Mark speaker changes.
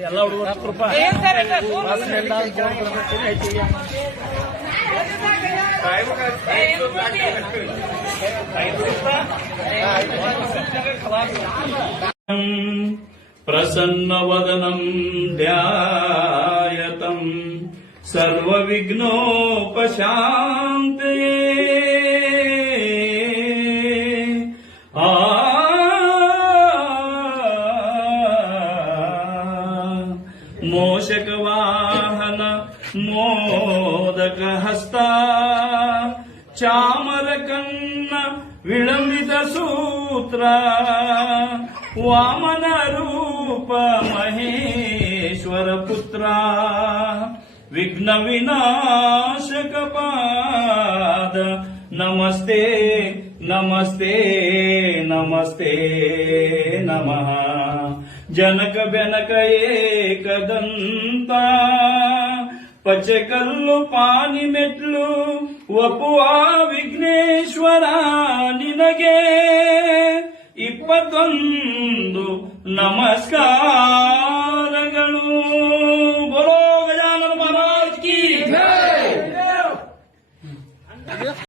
Speaker 1: ಎಲ್ಲ ಹುಡುಗರು ಹತ್ತು ರೂಪಾಯಿ
Speaker 2: प्रसन्नवदनं ध्यायतम् सर्वविघ्नोपशान्ते आ मोषकवाहन मोदकहस्ता ಚಾಮರಕನ್ನ ವಿಳಂಬಿತ ಸೂತ್ರ ವಾಮನ ರೂಪ ಮಹೇಶ್ವರ ಪುತ್ರ ವಿಘ್ನ ವಿನಾಶಕ ಪಾದ ನಮಸ್ತೆ ನಮಸ್ತೆ ನಮಸ್ತೆ ನಮಃ ಜನಕ ಬೆನಕ ಏಕದಂತಾ ಪಚಕಲ್ಲು ಪಾನಿ ಮೆಟ್ಲು ಒಪ್ಪುವ ವಿಘ್ನೇಶ್ವರ ನಿನಗೆ ಇಪ್ಪತ್ತೊಂದು ನಮಸ್ಕಾರ